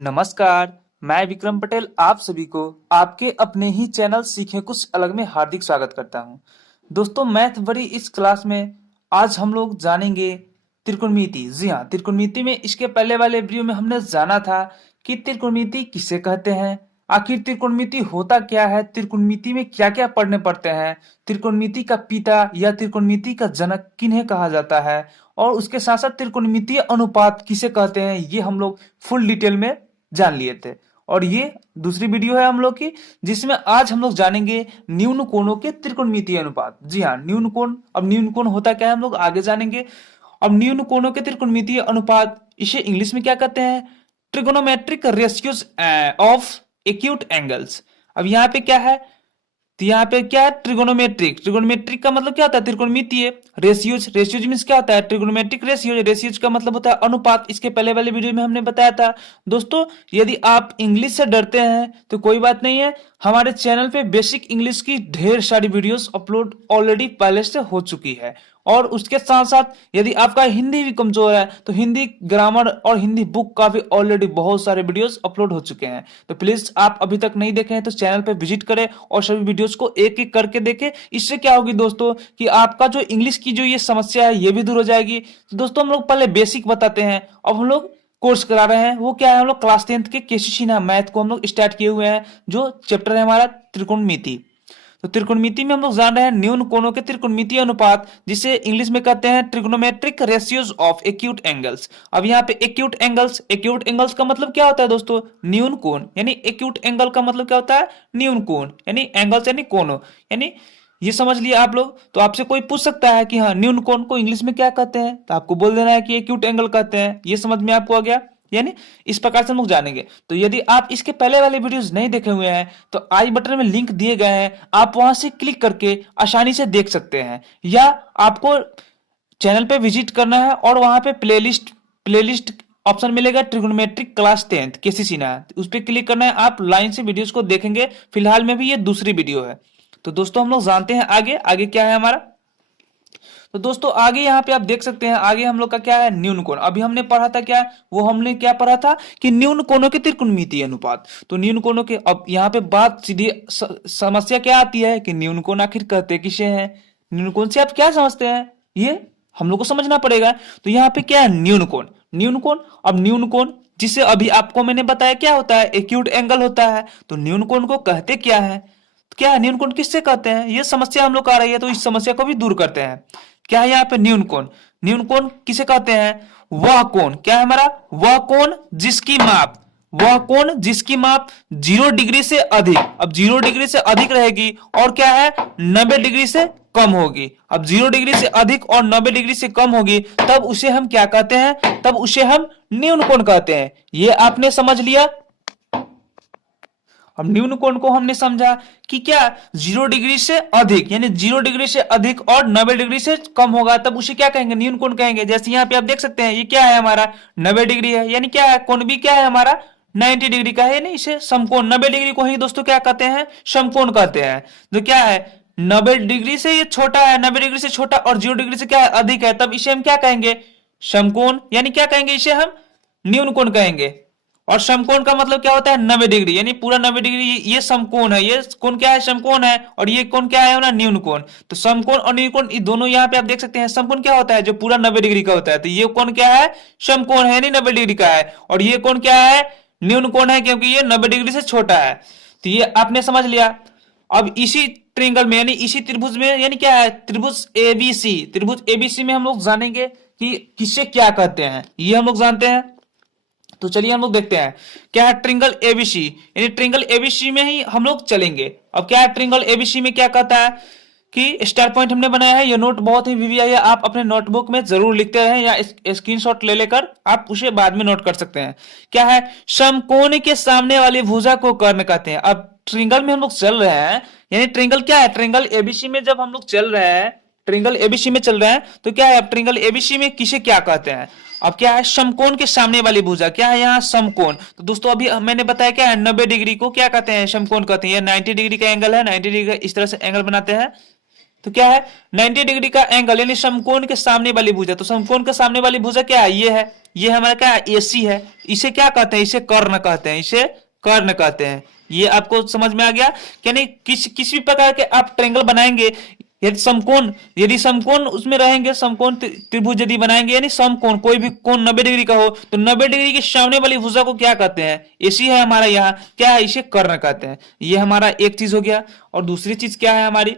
नमस्कार। मैं विक्रम पटेल आप सभी को आपके अपने ही चैनल सीखे कुछ अलग में हार्दिक स्वागत करता हूं। दोस्तों, मैथ बड़ी इस क्लास में आज हम लोग जानेंगे त्रिकोणमिति। जी हाँ, त्रिकोणमिति में इसके पहले वाले वीडियो में हमने जाना था कि त्रिकोणमिति किसे कहते हैं, आखिर त्रिकोणमिति होता क्या है, त्रिकोणमिति में क्या क्या पढ़ने पड़ते हैं, त्रिकोणमिति का पिता या त्रिकोणमिति का जनक किन्हें कहा जाता है, और उसके साथ साथ त्रिकोणमितीय अनुपात किसे कहते हैं, ये हम लोग फुल डिटेल में जान लिए थे। और ये दूसरी वीडियो है हम लोग की, जिसमें आज हम लोग जानेंगे न्यून कोणों के त्रिकोणमितीय अनुपात। जी हाँ, न्यून कोण। अब न्यून कोण होता क्या है हम लोग आगे जानेंगे। अब न्यून कोणों के त्रिकोणमितीय अनुपात, इसे इंग्लिश में क्या कहते हैं, trigonometric ratios of acute angles. अब यहाँ पे क्या है, तो यहाँ पे क्या है, ट्रिगोनोमेट्रिक। ट्रिगोनोमेट्रिक का मतलब क्या होता है, त्रिकोणमितीय। रेशियोज, रेशियोज मींस क्या होता है, ट्रिगोनोमेट्रिक रेशियोज। रेशियोज का मतलब होता है अनुपात। इसके पहले वाले वीडियो में हमने बताया था। दोस्तों, यदि आप इंग्लिश से डरते हैं तो कोई बात नहीं है, हमारे चैनल पे बेसिक इंग्लिश की ढेर सारी वीडियोस अपलोड ऑलरेडी पहले से हो चुकी है। और उसके साथ साथ यदि आपका हिंदी भी कमजोर है तो हिंदी ग्रामर और हिंदी बुक का भी ऑलरेडी बहुत सारे वीडियोस अपलोड हो चुके हैं। तो प्लीज आप अभी तक नहीं देखे हैं तो चैनल पे विजिट करें और सभी वीडियोस को एक एक करके देखें। इससे क्या होगी दोस्तों कि आपका जो इंग्लिश की जो ये समस्या है ये भी दूर हो जाएगी। तो दोस्तों, हम लोग पहले बेसिक बताते हैं। अब हम लोग कोर्स करा रहे हैं, वो क्या है, हम लोग क्लास 10th के केसीसी मैथ को हम लोग स्टार्ट किए हुए हैं, जो चैप्टर है हमारा त्रिकोणमिति। तो त्रिकोणमिति में हम लोग जान रहे हैं न्यून कोणों के त्रिकोणमितीय अनुपात, जिसे इंग्लिश में कहते हैं trigonometric ratios of acute angles. अब यहाँ पे एक्यूट एंगल्स, एक्यूट एंगल्स का मतलब क्या होता है दोस्तों, न्यून कोण। यानी एक्यूट एंगल का मतलब क्या होता है, न्यून कोण। यानी एंगल्स यानी कोणों, यानी ये समझ लिया आप लोग। तो आपसे कोई पूछ सकता है कि हाँ, न्यून कोण को इंग्लिश में क्या कहते हैं, तो आपको बोल देना है कि एक्यूट एंगल कहते हैं। ये समझ में आपको आ गया। यानी इस प्रकार से हम लोग जानेंगे। तो यदि आप इसके पहले वाले वीडियोस नहीं देखे हुए हैं तो आई बटन में लिंक दिए गए हैं, आप वहां से क्लिक करके आसानी से देख सकते हैं, या आपको चैनल पे विजिट करना है और वहां पे प्लेलिस्ट ऑप्शन मिलेगा ट्रिग्नोमेट्रिक क्लास 10th केसीसी ना, उस पर क्लिक करना है। आप लाइन से वीडियोस को देखेंगे। फिलहाल में भी ये दूसरी वीडियो है। तो दोस्तों, हम लोग जानते हैं आगे आगे क्या है हमारा। तो दोस्तों, आगे यहाँ पे आप देख सकते हैं, आगे हम लोग का क्या है, न्यून कोण। अभी हमने पढ़ा था क्या, वो हमने क्या पढ़ा था कि न्यून कोणों के त्रिकोणमितीय अनुपात। तो न्यून कोणों के, अब यहाँ पे बात सीधी समस्या क्या आती है कि न्यून कोण आखिर कहते किसे हैं, न्यून कोण से आप क्या समझते हैं, ये हम लोग को समझना पड़ेगा। तो यहाँ पे क्या है, न्यून कोण। न्यून कोण, अब न्यून कोण जिसे अभी आपको मैंने बताया क्या होता है, एक्यूट एंगल होता है। तो न्यून कोण को कहते क्या है, क्या है न्यून कोण किससे कहते हैं, ये समस्या हम लोग आ रही है। तो इस समस्या को भी दूर करते हैं। क्या है यहाँ पे न्यून कोण, न्यून कोण किसे कहते हैं, वह कोण। क्या है हमारा, वह कोण जिसकी माप, वह कोण जिसकी माप 0 डिग्री से अधिक। अब 0 डिग्री से अधिक रहेगी और क्या है, 90 डिग्री से कम होगी। अब 0 डिग्री से अधिक और 90 डिग्री से कम होगी, तब उसे हम क्या कहते हैं, तब उसे हम न्यून कोण कहते हैं। ये आपने समझ लिया। अब न्यून कोण को हमने समझा कि क्या, 0 डिग्री से अधिक, यानी 0 डिग्री से अधिक और 90 डिग्री से कम होगा, तब उसे क्या कहेंगे, न्यून कोण कहेंगे। जैसे यहाँ पे आप देख सकते हैं, ये क्या है हमारा, 90 डिग्री है। यानी क्या है, कोण भी क्या है हमारा, 90 डिग्री का है। यानी इसे समकोण, 90 डिग्री को ही दोस्तों क्या कहते हैं, समकोण कहते हैं। तो क्या है, 90 डिग्री से ये छोटा है, 90 डिग्री से छोटा, और 0 डिग्री से क्या है, अधिक है, तब इसे हम क्या कहेंगे, समकोण। यानी क्या कहेंगे, इसे हम न्यून कोण कहेंगे। और समकोण का मतलब क्या होता है, 90 डिग्री, यानी पूरा 90 डिग्री। ये समकोण है, ये कोण क्या है, समकोण है। और ये कोण क्या है ना, न्यून कोण। तो समकोण और न्यून कोण, ये दोनों यहाँ पे आप देख सकते हैं। समकोण क्या होता है, जो पूरा 90 डिग्री का होता है। तो ये कोण क्या है, समकोण है, यानी 90 डिग्री का है। और ये कोण क्या है, न्यून कोण है, क्योंकि ये 90 डिग्री से छोटा है। तो ये आपने समझ लिया। अब इसी ट्रिंगल में, यानी इसी त्रिभुज में, यानी क्या है, त्रिभुज एबीसी, त्रिभुज एबीसी में हम लोग जानेंगे कि किसे क्या कहते हैं, ये हम लोग जानते हैं। तो चलिए हम लोग देखते हैं क्या है ट्रिंगल एबीसी। यानी ट्रिंगल एबीसी में ही हम लोग चलेंगे। अब क्या है, ट्रिंगल एबीसी में क्या कहता है कि स्टार पॉइंट हमने बनाया है। ये नोट बहुत ही वीवीआई है, आप अपने नोटबुक में जरूर लिखते हैं या स्क्रीनशॉट ले लेकर आप उसे बाद में नोट कर सकते हैं। क्या है, समकोण के सामने वाली भुजा को कर्ण कहते हैं। अब ट्रिंगल में हम लोग चल रहे हैं, यानी ट्रिंगल क्या है, ट्रिंगल एबीसी में जब हम लोग चल रहे हैं, ट्रिंगल एबीसी में चल रहे हैं, तो क्या है, ट्रिंगल एबीसी में किसे क्या कहते हैं। अब क्या है, समकोण के सामने वाली भुजा, क्या है यहाँ, समकोण। तो दोस्तों, अभी मैंने बताया क्या है, 90 डिग्री को क्या कहते हैं, समकोण कहते हैं। ये 90 डिग्री का एंगल है, 90 डिग्री का इस तरह से एंगल बनाते हैं। तो क्या है 90 डिग्री का एंगल यानी समकोण के सामने वाली भुजा। तो समकोण के सामने वाली भुजा क्या है, ये हमारा क्या है, एसी है। इसे क्या कहते हैं, इसे कर्ण कहते हैं, इसे कर्ण कहते हैं। ये आपको समझ में आ गया। यानी किसी भी प्रकार के आप ट्रायंगल बनाएंगे, यदि समकोण उसमें रहेंगे, समकोण त्रिभुज यदि बनाएंगे, यानी समकोण कोई भी कोण 90 डिग्री का हो, तो 90 डिग्री के सामने वाली भुजा को क्या कहते हैं, एसी है हमारा यहाँ, क्या है, इसे कर्ण कहते हैं। ये हमारा एक चीज हो गया। और दूसरी चीज क्या है हमारी,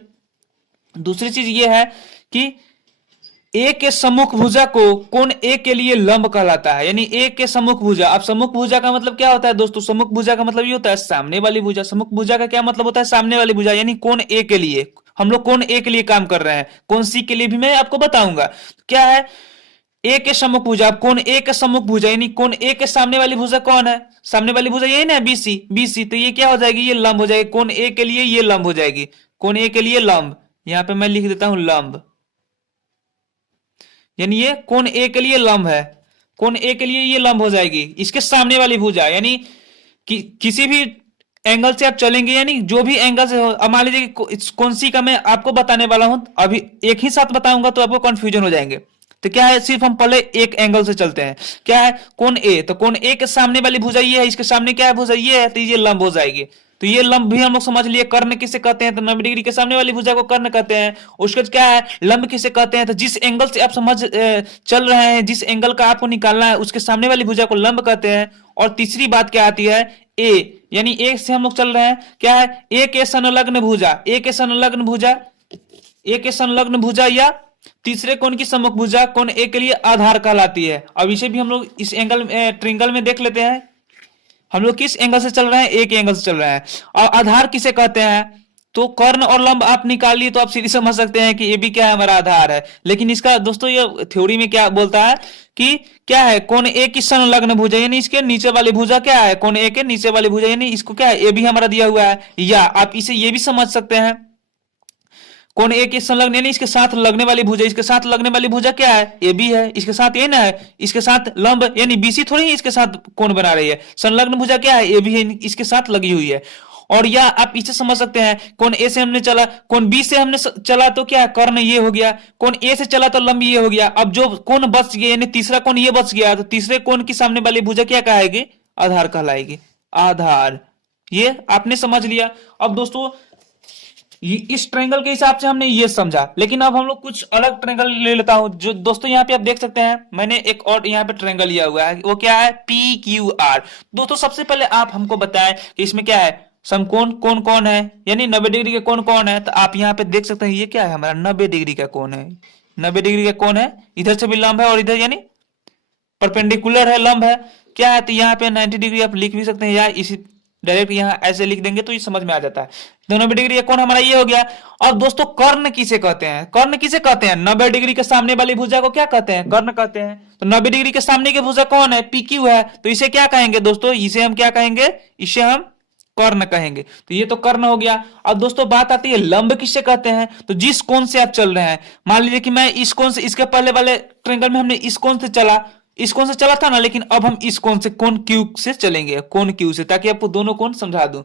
दूसरी चीज ये है कि ए के सम्मुख भुजा को कोण ए के लिए लंब कहलाता है। यानी ए के सम्मुख भुजा, अब सम्मुख भुजा का मतलब क्या होता है दोस्तों, सम्मुख भुजा का मतलब ये होता है सामने वाली भुजा। सम्मुख भुजा का क्या मतलब होता है, सामने वाली भुजा। यानी कोण ए के लिए, हम लोग कोण ए के लिए काम कर रहे हैं, कोण सी के लिए भी मैं आपको बताऊंगा। क्या है, ए के सम्मुख भुजा, कोण ए के सम्मुख भुजा, यानी कोण ए के सामने वाली भुजा कौन है, सामने वाली भुजा यही ना, बीसी। बीसी तो ये क्या हो जाएगी, ये लंब हो जाएगी, कोण ए के लिए ये लंब हो जाएगी, कोण ए के लिए लंब। यहां पे मैं लिख देता हूं लंब, यानी ये कोण ए के लिए लंब है, कोण ए के लिए ये लंब हो जाएगी इसके सामने वाली भुजा। यानी किसी भी एंगल से आप चलेंगे, यानी जो भी एंगल से हो, अब मान लीजिए कौन सी का मैं आपको बताने वाला हूं, अभी एक ही साथ बताऊंगा तो आपको कंफ्यूजन हो जाएंगे। तो क्या है, सिर्फ हम पहले एक एंगल से चलते हैं। क्या है, कोण ए, तो कोण ए के सामने वाली भुजा ये है, इसके सामने क्या है भुजा, ये है, तो ये लंब हो जाएगी। तो ये लंब भी हम लोग समझ लिए। कर्ण किसे कहते हैं, तो 90 डिग्री के सामने वाली भुजा को कर्ण कहते हैं। उसके क्या है, लंब किसे कहते हैं, तो जिस एंगल से आप चल रहे हैं, जिस एंगल का आपको निकालना है, उसके सामने वाली भुजा को लंब कहते हैं। और तीसरी बात क्या आती है, ए, यानी ए से हम लोग चल रहे हैं, क्या है, ए के संलग्न भुजा, ए के संलग्न भुजा, ए के संलग्न भुजा या तीसरे कोण की सम्मुख भुजा कोण ए के लिए आधार कहलाती है। अब इसे भी हम लोग इस एंगल ट्रिंगल में देख लेते हैं, हम लोग किस एंगल से चल रहे हैं, एक एंगल से चल रहे हैं। और आधार किसे कहते हैं, तो कर्ण और लंब आप निकाल लिए तो आप सीधी समझ सकते हैं कि ये भी क्या है, हमारा आधार है। लेकिन इसका दोस्तों ये थ्योरी में क्या बोलता है कि क्या है, कोण ए की संलग्न भुजा, यानी इसके नीचे वाली भुजा क्या है, कोण ए के नीचे वाली भुजा, यानी इसको क्या है, ए भी हमारा दिया हुआ है। या आप इसे ये भी समझ सकते हैं, कोण ए के संलग्न यानी इसके साथ लगने वाली भुजा, इसके साथ लगने वाली भुजा क्या है, ए बी है, इसके साथ ये ना है, इसके साथ लंब यानी बीसी थोड़ी इसके साथ कोण बना रही है, संलग्न भुजा क्या है, ए बी है, इसके साथ लगी हुई है। और या आप इसे समझ सकते हैं, कोण ए से हमने चला, कोण बी से हमने चला तो क्या है, कर्ण ये हो गया, कोण ए से चला तो लंब ये हो गया। अब जो कोण बच गया यानी तीसरा कोण ये बच गया, तो तीसरे कोण की सामने वाली भुजा क्या कहेगी, आधार कहलाएगी, आधार। ये आपने समझ लिया। अब दोस्तों इस ट्रायंगल के हिसाब से हमने ये समझा, लेकिन अब हम लोग कुछ अलग ट्रायंगल ले लेता हूं। जो दोस्तों यहाँ पे आप देख सकते हैं, मैंने एक और यहाँ पे ट्रायंगल लिया हुआ है, वो क्या है, पी क्यू आर। दोस्तों सबसे पहले आप हमको बताएं कि इसमें क्या है, समकोण कौन कौन है, यानी 90 डिग्री के कौन कौन है। तो आप यहाँ पे देख सकते हैं, ये क्या है, हमारा 90 डिग्री का कौन है, 90 डिग्री का कौन है, इधर से भी लंब है और इधर यानी परपेंडिकुलर है, लंब है, क्या है। तो यहाँ पे 90 डिग्री आप लिख भी सकते हैं, या इसी डायरेक्ट यहाँ ऐसे लिख देंगे तो ये समझ में आ जाता है। 90 डिग्री का कोण हमारा ये हो गया। और दोस्तों कर्ण किसे कहते हैं, कर्ण किसे कहते हैं, 90 डिग्री के सामने वाली भुजा को क्या कहते हैं, कर्ण कहते हैं। तो 90 डिग्री के सामने की भुजा कौन है, पी क्यू है, तो इसे क्या कहेंगे दोस्तों, इसे हम क्या कहेंगे, इसे हम कर्ण कहेंगे। तो ये तो कर्ण हो गया। अब दोस्तों बात आती है लंब किसे कहते हैं, तो जिस कोण से आप चल रहे हैं, मान लीजिए कि मैं इस कोण से, इसके पहले वाले ट्रायंगल में हमने इस कोण से चला, इस कोण से चला था ना, लेकिन अब हम इस कोण से, कोण क्यू से चलेंगे, कोण क्यू से, ताकि आपको दोनों कोण समझा दूं।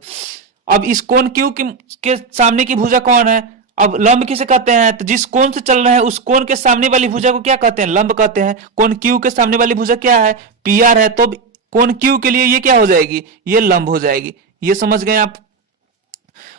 अब इस कोण क्यू के सामने की भुजा कौन है, अब लंब किसे कहते हैं, तो जिस कोण से चल रहे हैं उस कोण के सामने वाली भुजा को क्या कहते हैं, लंब कहते हैं। कोण क्यू के सामने वाली भुजा क्या है, पी आर है, तो कोण क्यू के लिए ये क्या हो जाएगी, ये लंब हो जाएगी। ये समझ गए आप।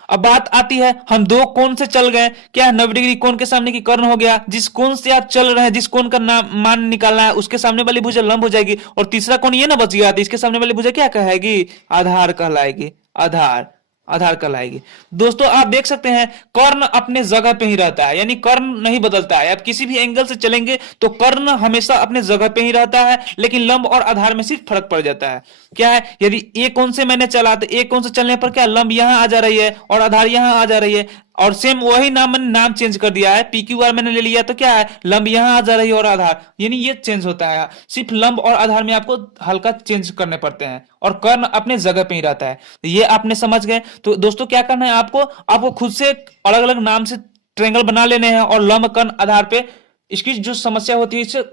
अब बात आती है, हम दो कोण से चल गए, क्या 90 डिग्री कोण के सामने की कर्ण हो गया, जिस कोण से आप चल रहे हैं, जिस कोण का मान निकालना है, उसके सामने वाली भुजा लंब हो जाएगी। और तीसरा कोण ये ना बच गया, तो इसके सामने वाली भुजा क्या कहेगी, आधार कहलाएगी, आधार, आधार कहलाएगी। दोस्तों आप देख सकते हैं, कर्ण अपने जगह पे ही रहता है, यानी कर्ण नहीं बदलता है। आप किसी भी एंगल से चलेंगे तो कर्ण हमेशा अपने जगह पे ही रहता है, लेकिन लंब और आधार में सिर्फ फर्क पड़ जाता है। क्या है, यदि एक कोण से मैंने चला तो एक कोण से चलने पर क्या लंब यहां आ जा रही है और आधार यहां आ जा रही है, और सेम वही नाम, मैंने नाम चेंज कर दिया है, पी क्यू आर मैंने ले लिया, तो क्या है, लंब यहां आ जा रही है और आधार, यानी ये चेंज होता है। सिर्फ लंब और आधार में आपको हल्का चेंज करने पड़ते हैं, और कर्ण अपने जगह पे ही रहता है। तो ये आपने समझ गए। तो दोस्तों क्या करना है आपको खुद से अलग अलग नाम से ट्रायंगल बना लेने हैं, और लंब कर्ण आधार पे इसकी जो समस्या होती है इसे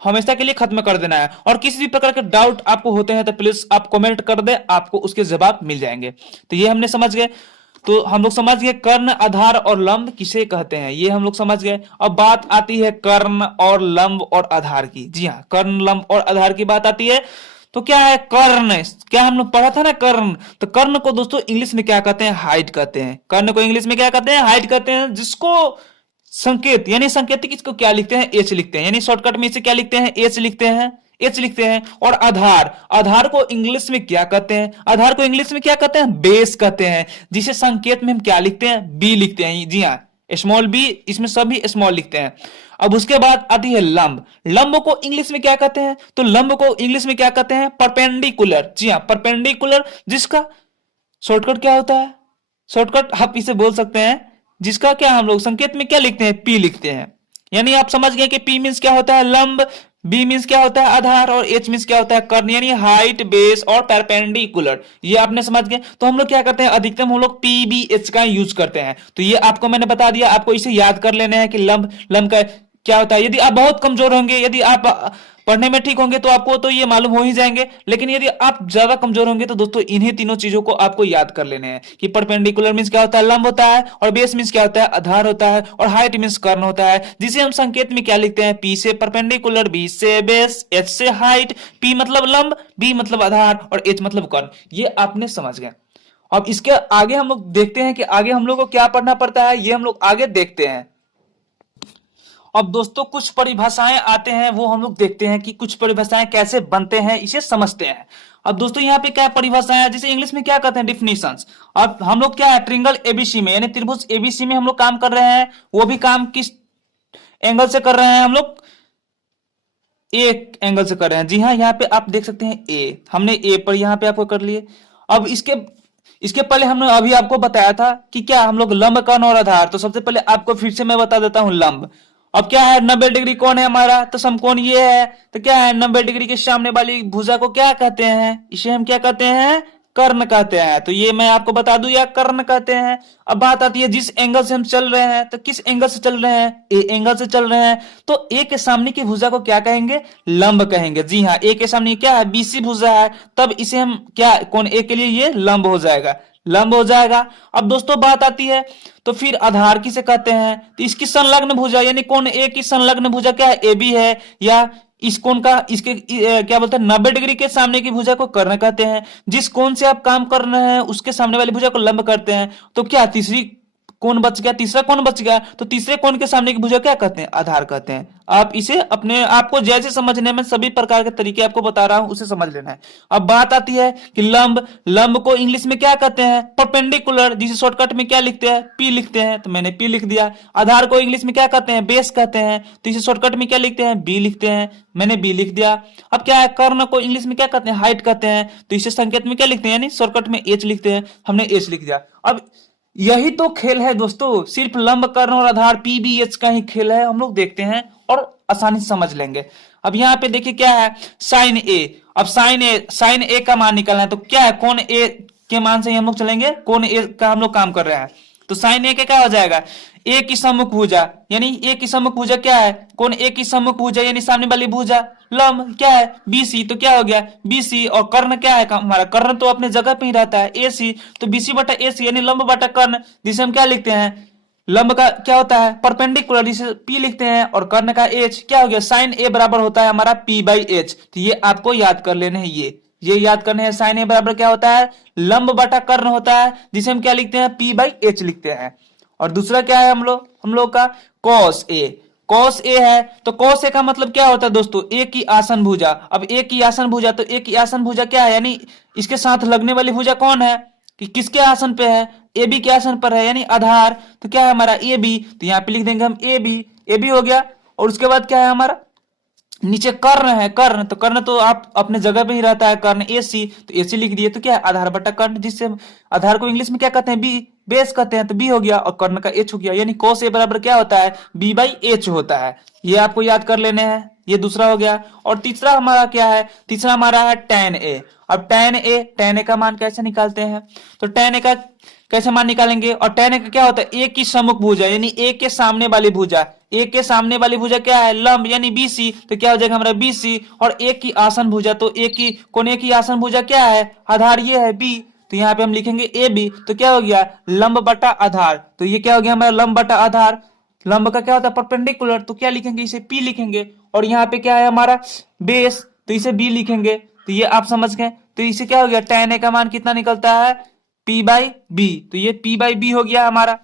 हमेशा के लिए खत्म कर देना है। और किसी भी प्रकार के डाउट आपको होते हैं तो प्लीज आप कमेंट कर दे, आपको उसके जवाब मिल जाएंगे। तो ये हमने समझ गए। तो हम लोग समझ गए कर्ण, आधार और लंब किसे कहते हैं, ये हम लोग समझ गए। अब बात आती है कर्ण और लंब और आधार की। जी हाँ, कर्ण, लंब और आधार की बात आती है। तो क्या है कर्ण, क्या हम लोग पढ़ा था ना कर्ण। तो कर्ण को दोस्तों इंग्लिश में क्या कहते हैं, हाइट कहते हैं। कर्ण को इंग्लिश में क्या कहते हैं, हाइट कहते हैं। जिसको संकेत यानी संकेतिक इसको क्या लिखते हैं, एच लिखते हैं, यानी शॉर्टकट में इसे क्या लिखते हैं, एच लिखते हैं, एच लिखते हैं। और आधार, आधार को इंग्लिश में क्या कहते हैं, आधार को इंग्लिश में क्या कहते हैं, बेस कहते हैं। जिसे संकेत में हम क्या लिखते हैं, बी लिखते हैं। जी हाँ, स्मॉल बी, इसमें सभी स्मॉल लिखते हैं। अब उसके बाद आती है लंब। लंब को इंग्लिश में क्या कहते हैं, तो लंब को इंग्लिश में क्या कहते हैं, परपेंडिकुलर। जी हाँ, परपेंडिकुलर, जिसका शॉर्टकट क्या होता है, शॉर्टकट आप इसे बोल सकते हैं, जिसका क्या हम लोग संकेत में क्या लिखते हैं, पी लिखते हैं। यानी आप समझ गए कि पी मीन्स क्या होता है, लंब, बी मीन्स क्या होता है, आधार, और एच मीन्स क्या होता है, कर्ण, यानी हाइट, बेस और परपेंडिकुलर। ये आपने समझ गए। तो हम लोग क्या करते हैं, अधिकतम हम लोग पी बी एच का यूज करते हैं। तो ये आपको मैंने बता दिया, आपको इसे याद कर लेना है कि लंब, लंब का क्या होता है। यदि आप बहुत कमजोर होंगे, यदि आप पढ़ने में ठीक होंगे तो आपको तो ये मालूम हो ही जाएंगे। लेकिन यदि आप ज्यादा कमजोर होंगे तो दोस्तों इन्हीं तीनों चीजों को आपको याद कर लेने हैं कि परपेंडिकुलर मींस क्या होता है, लंब होता है, और बेस मींस क्या होता है, आधार होता है, और हाइट मींस कर्ण होता है। जिसे हम संकेत में क्या लिखते हैं, पी से परपेंडिकुलर, बी से बेस, एच से हाइट, पी मतलब लंब, बी मतलब आधार, और एच मतलब कर्ण। ये आपने समझ गए। अब इसके आगे हम लोग देखते हैं कि आगे हम लोग को क्या पढ़ना पड़ता है, ये हम लोग आगे देखते हैं। अब दोस्तों कुछ परिभाषाएं आते हैं, वो हम लोग देखते हैं कि कुछ परिभाषाएं कैसे बनते हैं, इसे समझते हैं। अब दोस्तों यहाँ पे क्या परिभाषाएं है, जिसे इंग्लिश में क्या कहते हैं, डिफिनीशंस। अब हम लोग क्या है, ट्रिंगल एबीसी में यानी त्रिभुज एबीसी में हम लोग काम कर रहे हैं। वो भी काम किस एंगल से कर रहे हैं, हम लोग एक एंगल से कर रहे हैं। जी हाँ, यहाँ पे आप देख सकते हैं ए, हमने ए पर यहाँ पे आपको कर लिए। अब इसके इसके पहले हमने अभी आपको बताया था कि क्या हम लोग लंब, कर्ण और आधार। तो सबसे पहले आपको फिर से मैं बता देता हूं लंब। अब क्या है, 90 डिग्री कौन है हमारा, तो समकोण ये है। तो क्या है, 90 डिग्री के सामने वाली भुजा को क्या कहते हैं, इसे हम क्या कहते हैं, कर्ण कहते हैं। तो ये मैं आपको बता दूं, या कर्ण कहते हैं। अब बात आती है जिस एंगल से हम चल रहे हैं, तो किस एंगल से चल रहे हैं, ए एंगल से चल रहे हैं। तो ए के सामने की भुजा को क्या कहेंगे, लंब कहेंगे। जी हाँ, ए के सामने क्या है, बीसी भुजा है, तब इसे हम क्या, कोण ए के लिए ये लंब हो जाएगा, लंब हो जाएगा। अब दोस्तों बात आती है तो फिर आधार किसे कहते हैं, तो इसकी संलग्न भुजा यानी कोण ए की संलग्न भुजा क्या है, ए बी है। या इस कोण का, इसके क्या बोलते हैं, 90 डिग्री के सामने की भुजा को कर्ण कहते हैं। जिस कोण से आप काम कर रहे हैं उसके सामने वाली भुजा को लंब करते हैं। तो क्या तीसरी कोण बच गया, तीसरा कोण बच गया, तो तीसरे कोण के सामने की भुजा क्या कहते हैं, आधार कहते हैं। आप इसे अपने आपको जैसे समझने में सभी प्रकार के तरीके आपको बता रहा हूं, उसे समझ लेना है। अब बात आती है कि लंब, लंब को इंग्लिश में क्या कहते हैं, परपेंडिकुलर, जिसे शॉर्टकट में क्या लिखते हैं, पी लिखते हैं। तो मैंने पी लिख दिया। आधार को इंग्लिश में क्या कहते हैं, बेस कहते हैं, तो इसे शॉर्टकट में क्या लिखते हैं, बी लिखते हैं। मैंने बी लिख दिया। अब क्या है, कर्ण को इंग्लिश में क्या कहते हैं, हाइट कहते हैं, तो इसे संकेत में क्या लिखते हैं, यानी शॉर्टकट में एच लिखते हैं। हमने एच लिख दिया। अब यही तो खेल है दोस्तों, सिर्फ लंब, कर्ण और आधार, पी बी एच का ही खेल है। हम लोग देखते हैं और आसानी से समझ लेंगे। अब यहाँ पे देखिए क्या है, साइन ए। अब साइन ए का मान निकालना है। तो क्या है, कोण ए के मान से ही हम लोग चलेंगे, कोण ए का हम लोग काम कर रहे हैं। तो साइन ए का क्या हो जाएगा, ए की सम्मुख भुजा, यानी ए की सम्मुख भुजा क्या है, कोण ए की सम्मुख भुजा यानी सामने वाली भुजा, लंब क्या है, बीसी। तो क्या हो गया, बीसी। और कर्ण क्या है हमारा, कर्ण तो अपने जगह पे ही रहता है, एसी। तो बीसी बटा एसी यानी लंब बटा कर्ण, जिसे हम क्या लिखते हैं, लंब का क्या होता है, परपेंडिकुलर, जिसे पी लिखते हैं। और कर्ण का एच क्या हो गया, साइन ए बराबर होता है हमारा पी बाई एच। तो ये आपको याद कर लेने हैं, ये याद करने हैं। साइन ए बराबर क्या होता है, लंब बटा कर्ण होता है, जिसे हम क्या लिखते हैं, पी बाई एच लिखते हैं। और दूसरा क्या है हम लोग का कॉस ए। कॉस ए है, तो कॉस ए का मतलब क्या होता है दोस्तों, ए की आसन भुजा। अब ए की आसन भुजा, तो ए की आसन भुजा क्या है, यानी इसके साथ लगने वाली भुजा कौन है, कि किसके आसन पे है, ए बी के आसन पर है, यानी आधार। तो क्या है हमारा ए बी, तो यहाँ पे लिख देंगे हम ए बी हो गया। और उसके बाद क्या है हमारा, नीचे कर्ण है, कर्ण। तो कर्ण तो आप अपने जगह पे ही रहता है, कर्ण एसी। तो एसी लिख दिए। तो क्या है, आधार बटा कर्ण, जिससे आधार को इंग्लिश में क्या कहते हैं, बी, बेस कहते हैं। तो बी हो गया, और कर्ण का एच हो गया, यानी कोस ए बराबर क्या होता है, बी बाई एच होता है। ये आपको याद कर लेने हैं। ये दूसरा हो गया। और तीसरा हमारा क्या है, तीसरा हमारा है tan ए। अब tan ए का मान कैसे निकालते हैं, तो tan ए का कैसे मान निकालेंगे, और tan ए का क्या होता है, ए की सम्मुख भुजा यानी ए के सामने वाली भुजा। ए के सामने वाली भुजा क्या है, लंब यानी बीसी। तो क्या हो जाएगा हमारा बीसी। और ए की आसन भुजा, तो ए की कोण ए की आसन भुजा क्या है, आधार ये है बी। तो तो यहाँ पे हम लिखेंगे ए बी, तो क्या हो गया लंब बटा आधार, तो ये क्या हो गया हमारा लंब बटा आधार। लंब का क्या होता है परपेंडिकुलर, तो क्या लिखेंगे इसे पी लिखेंगे। और यहाँ पे क्या है हमारा बेस, तो इसे बी लिखेंगे। तो ये आप समझ गए, तो इसे क्या हो गया tan a का मान कितना निकलता है p बाई बी, तो ये p बाई बी हो गया हमारा,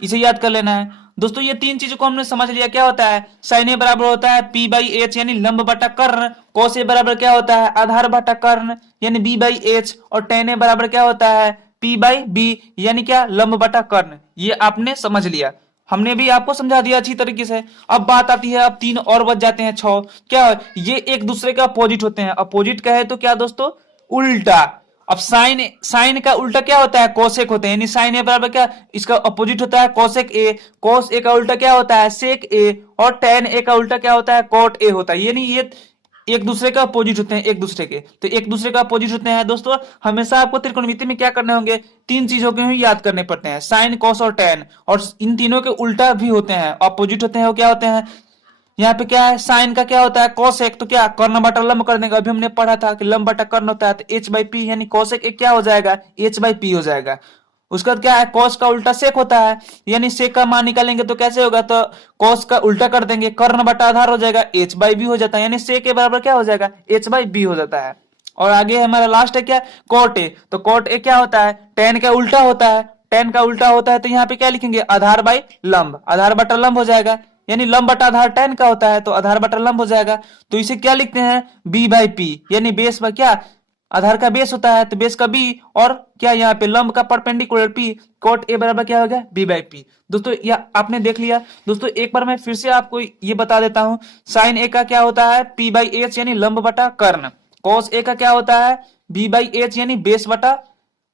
इसे याद कर लेना है। दोस्तों ये तीन चीजों को हमने समझ लिया, क्या होता है साइन ए बराबर होता है p बाई एच यानी लंब बटा कर्ण, cos ए बराबर क्या होता है आधार बटा कर्ण यानी b बाई एच, और tan ए बराबर क्या होता है p बाई बी यानी क्या लंब बटा कर्ण। ये आपने समझ लिया, हमने भी आपको समझा दिया अच्छी तरीके से। अब बात आती है, अब तीन और बच जाते हैं छह, क्या ये एक दूसरे के अपोजिट होते हैं। अपोजिट कहे तो क्या दोस्तों उल्टा। अब साइन साइन का उल्टा क्या होता है कोसेक होता है, यानी साइन ए बराबर क्या इसका अपोजिट होता है कोसेक ए, कोस ए का उल्टा क्या होता है सेक ए, और टेन ए का उल्टा क्या होता है कोट ए होता है। यानी ये एक दूसरे का अपोजिट होते हैं, एक दूसरे के, तो एक दूसरे का अपोजिट होते हैं। दोस्तों हमेशा आपको त्रिकोणमिति में क्या करने होंगे तीन चीजों के ही याद करने पड़ते हैं, साइन कॉस और टेन, और इन तीनों के उल्टा भी होते हैं अपोजिट होते हैं। वो क्या होते हैं यहाँ पे क्या है साइन का क्या होता है कोसेक, तो क्या कर्ण बटा लंब कर देंगे, अभी हमने पढ़ा था कि लंब बटा कर्ण होता है, तो एच बाई पी यानी कोसेक एक क्या हो जाएगा एच बाई पी हो जाएगा। उसका क्या है कॉस का उल्टा सेक होता है, यानी सेक का मान निकालेंगे तो कैसे होगा, तो कॉस का उल्टा कर देंगे कर्ण बटा आधार हो जाएगा एच बाई बी हो जाता है, यानी सेक के बराबर क्या हो जाएगा एच बाई बी हो जाता है। और आगे हमारा लास्ट है क्या कॉट ए, तो कॉट ए क्या होता है टेन का उल्टा होता है, टेन का उल्टा होता है, तो यहाँ पे क्या लिखेंगे आधार बाई लंब, आधार बटा लंब हो जाएगा, यानी लंब बटा आधार टेन का होता है तो आधार बटा लंब हो जाएगा। तो इसे क्या लिखते हैं बी बाई पी, यानी बेस में क्या आधार का बेस होता है तो बेस का बी, और क्या यहाँ पे लंब का परपेंडिकुलर पी, कोट ए बराबर क्या हो गया बी बाई पी। दोस्तों यह आपने देख लिया। दोस्तों एक बार मैं फिर से आपको ये बता देता हूं, साइन ए का क्या होता है पी बाई एच यानी लंब बटा कर्ण, कॉस ए का क्या होता है बी बाई एच यानी बेस बटा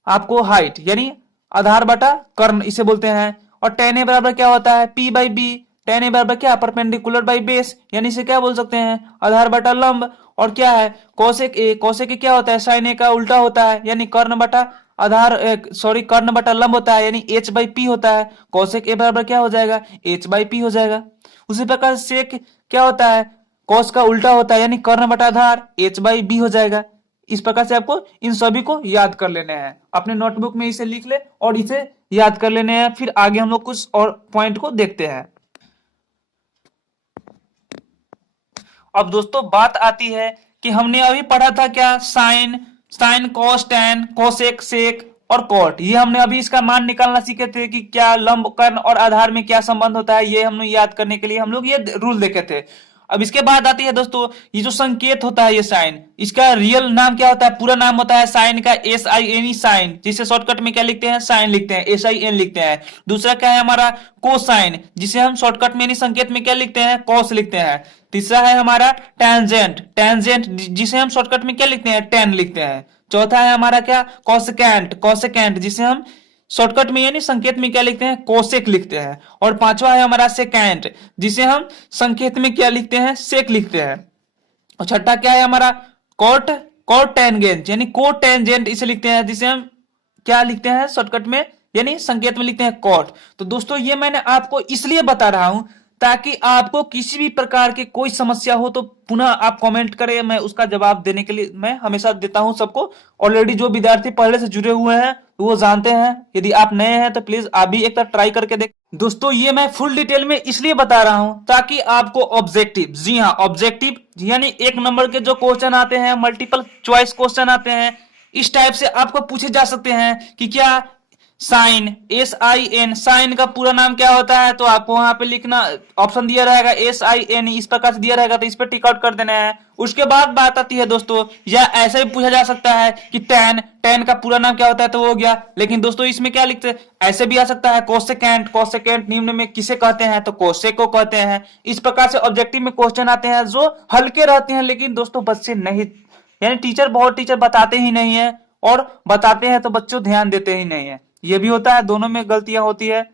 आपको हाइट यानी आधार बटा कर्ण इसे बोलते हैं, और टेन ए बराबर क्या होता है पी बाई बी, टेन ए बराबर क्या परपेंडिकुलर बाई बेस यानी इसे क्या बोल सकते हैं आधार बटा लंब, और क्या है कोसेक ए, कोसेक ए क्या होता है साइन ए का उल्टा होता है यानी कर्ण बटा आधार सॉरी कर्ण बटा लंब होता है यानी एच बाई पी होता है, कोसेक ए बराबर क्या हो जाएगा एच बाई पी हो जाएगा। उसी प्रकार सेक क्या होता है कोस का उल्टा होता है यानी कर्ण बटा आधार एच बाई बी हो जाएगा। इस प्रकार से आपको इन सभी को याद कर लेने हैं, अपने नोटबुक में इसे लिख ले और इसे याद कर लेने हैं। फिर आगे हम लोग कुछ और पॉइंट को देखते हैं। अब दोस्तों बात आती है कि हमने अभी पढ़ा था क्या sine, sine cos tan cosec sec और कॉट, ये हमने अभी इसका मान निकालना सीखे थे कि क्या लंब कर्ण और आधार में क्या संबंध होता है, ये हमने याद करने के लिए हम लोग ये रूल देखे थे। अब इसके बाद आती है दोस्तों ये जो संकेत होता है ये साइन, इसका रियल नाम क्या होता है पूरा नाम होता है साइन का S I N E sine, जिसे शॉर्टकट में क्या लिखते हैं साइन लिखते हैं एस आई एन लिखते हैं। दूसरा क्या है हमारा कोसाइन, जिसे हम शॉर्टकट में संकेत में क्या लिखते हैं कॉस लिखते हैं। तीसरा है हमारा टेंजेंट, टेंजेंट जिसे हम शॉर्टकट में क्या लिखते हैं टेन लिखते हैं। चौथा है हमारा क्या कॉसेकेंट, कॉसेकेंट जिसे हम शॉर्टकट में यानी संकेत में क्या लिखते हैं कोसेक लिखते हैं। और पांचवा है हमारा सेकेंट, जिसे हम संकेत में क्या लिखते हैं सेक लिखते हैं। और छठा क्या है हमारा कोट, कोट टेंजेंट यानी कोट टेंजेंट इसे लिखते हैं, जिसे हम क्या लिखते हैं शॉर्टकट में यानी संकेत में लिखते हैं कोट। तो दोस्तों ये मैंने आपको इसलिए बता रहा हूं ताकि आपको किसी भी प्रकार की कोई समस्या हो तो पुनः आप कमेंट करें, मैं उसका जवाब देने के लिए मैं हमेशा देता हूं सबको। ऑलरेडी जो विद्यार्थी पहले से जुड़े हुए हैं वो जानते हैं, यदि आप नए हैं तो प्लीज आप भी एक बार ट्राई करके देख। दोस्तों ये मैं फुल डिटेल में इसलिए बता रहा हूं ताकि आपको ऑब्जेक्टिव, जी हाँ ऑब्जेक्टिव यानी एक नंबर के जो क्वेश्चन आते हैं मल्टीपल चॉइस क्वेश्चन आते हैं, इस टाइप से आपको पूछे जा सकते हैं कि क्या sine S I N, sine का पूरा नाम क्या होता है, तो आपको वहां पे लिखना ऑप्शन दिया रहेगा एस आई एन, इस प्रकार से दिया रहेगा तो इस पे टिक आउट कर देना है। उसके बाद बात आती है दोस्तों, या ऐसे भी पूछा जा सकता है कि टेन, टेन का पूरा नाम क्या होता है तो वो हो गया, लेकिन दोस्तों इसमें क्या लिखते हैं ऐसे भी आ सकता है कोसेकेंट, कोसेकेंट निम्न में किसे कहते हैं तो कोसेक को कहते हैं। इस प्रकार से ऑब्जेक्टिव में क्वेश्चन आते हैं जो हल्के रहते हैं, लेकिन दोस्तों बच्चे नहीं यानी टीचर बहुत टीचर बताते ही नहीं है, और बताते हैं तो बच्चों ध्यान देते ही नहीं है, ये भी होता है, दोनों में गलतियां होती है,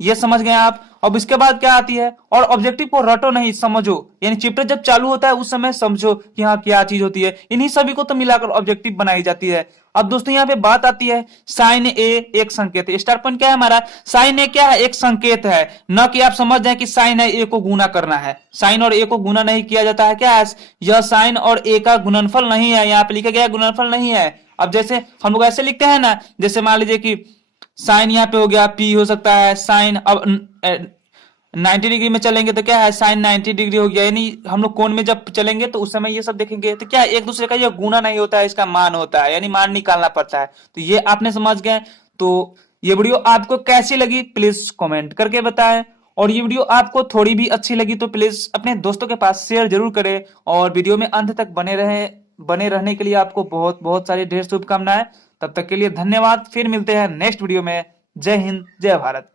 ये समझ गए आप। अब इसके बाद क्या आती है, और ऑब्जेक्टिव को रटो नहीं समझो, यानी चैप्टर जब चालू होता है उस समय समझो कि हाँ क्या चीज होती है, इन्हीं सभी को तो मिलाकर ऑब्जेक्टिव बनाई जाती है। अब दोस्तों यहाँ पे बात आती है साइन ए एक संकेत है, स्टार पॉइंट क्या है हमारा साइन ए क्या है एक संकेत है, न कि आप समझ जाए कि साइन ए को गुना करना है, साइन और ए को गुना नहीं किया जाता है, क्या यह साइन और ए का गुणनफल नहीं है, यहाँ पे लिखा गया गुणनफल नहीं है। अब जैसे हम लोग ऐसे लिखते हैं ना, जैसे मान लीजिए कि साइन यहाँ पे हो गया, पी हो सकता है साइन, अब 90 डिग्री में चलेंगे तो क्या है, साइन 90 डिग्री हो गया। यानी हम लोग कोण में जब चलेंगे तो उस समय ये सब देखेंगे तो क्या है, एक दूसरे का ये गुना नहीं होता है, इसका मान होता है, यानी मान निकालना पड़ता है। तो ये आपने समझ गए। तो ये वीडियो आपको कैसी लगी प्लीज कमेंट करके बताएं, और ये वीडियो आपको थोड़ी भी अच्छी लगी तो प्लीज अपने दोस्तों के पास शेयर जरूर करें, और वीडियो में अंत तक बने रहने के लिए आपको बहुत बहुत सारी ढेर शुभकामनाएं। तब तक के लिए धन्यवाद, फिर मिलते हैं नेक्स्ट वीडियो में। जय हिंद, जय भारत।